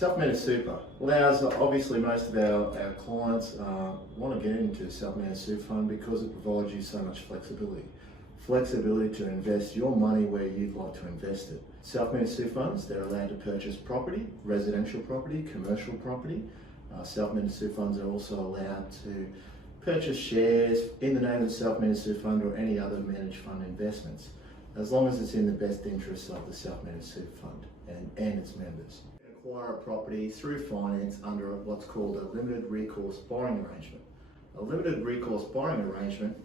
Self-managed super allows, obviously most of our clients want to get into self-managed super fund because it provides you so much flexibility. Flexibility to invest your money where you'd like to invest it. Self-managed super funds, they're allowed to purchase property, residential property, commercial property. Self-managed super funds are also allowed to purchase shares in the name of the self-managed super fund or any other managed fund investments, as long as it's in the best interests of the self-managed super fund and its members. Acquire a property through finance under what's called a limited recourse borrowing arrangement. A limited recourse borrowing arrangement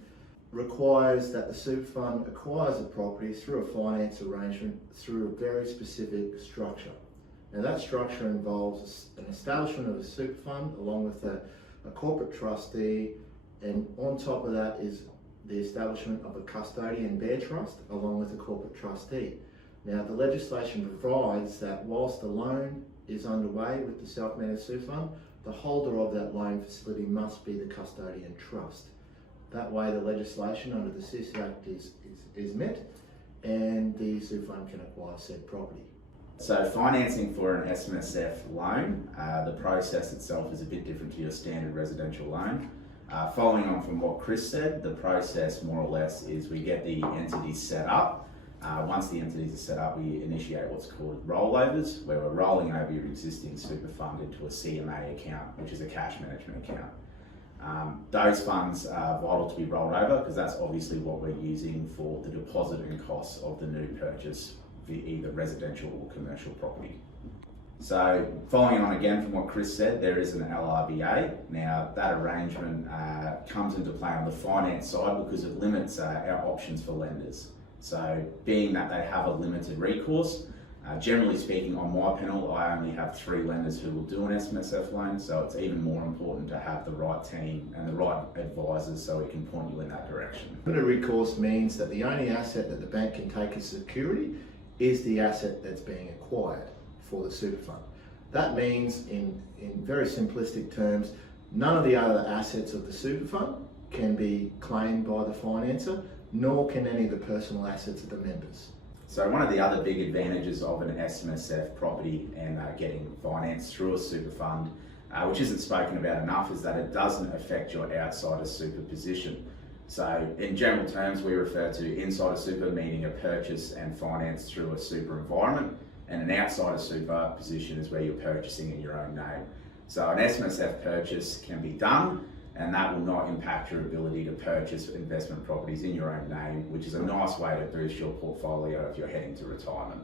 requires that the super fund acquires a property through a finance arrangement through a very specific structure. Now that structure involves an establishment of a super fund along with a corporate trustee, and on top of that is the establishment of a custodian bear trust along with a corporate trustee. Now the legislation provides that whilst the loan is underway with the self-managed super fund, the holder of that loan facility must be the custodian trust. That way the legislation under the SIS Act is met and the super fund can acquire said property. So financing for an SMSF loan, the process itself is a bit different to your standard residential loan. Following on from what Chris said, the process more or less is we get the entities set up. Once the entities are set up, we initiate what's called rollovers, where we're rolling over your existing super fund into a CMA account, which is a cash management account. Those funds are vital to be rolled over because that's obviously what we're using for the deposit and costs of the new purchase for either residential or commercial property. So following on again from what Chris said, there is an LRBA. Now that arrangement comes into play on the finance side because it limits our options for lenders. So being that they have a limited recourse, generally speaking on my panel, I only have 3 lenders who will do an SMSF loan, so it's even more important to have the right team and the right advisors so we can point you in that direction. Limited recourse means that the only asset that the bank can take as security is the asset that's being acquired for the super fund. That means, in very simplistic terms, none of the other assets of the super fund can be claimed by the financer, nor can any of the personal assets of the members. So one of the other big advantages of an SMSF property and getting financed through a super fund, which isn't spoken about enough, is that it doesn't affect your outsider super position. So in general terms, we refer to insider super meaning a purchase and finance through a super environment, and an outsider super position is where you're purchasing in your own name. So an SMSF purchase can be done, and that will not impact your ability to purchase investment properties in your own name, which is a nice way to boost your portfolio if you're heading to retirement.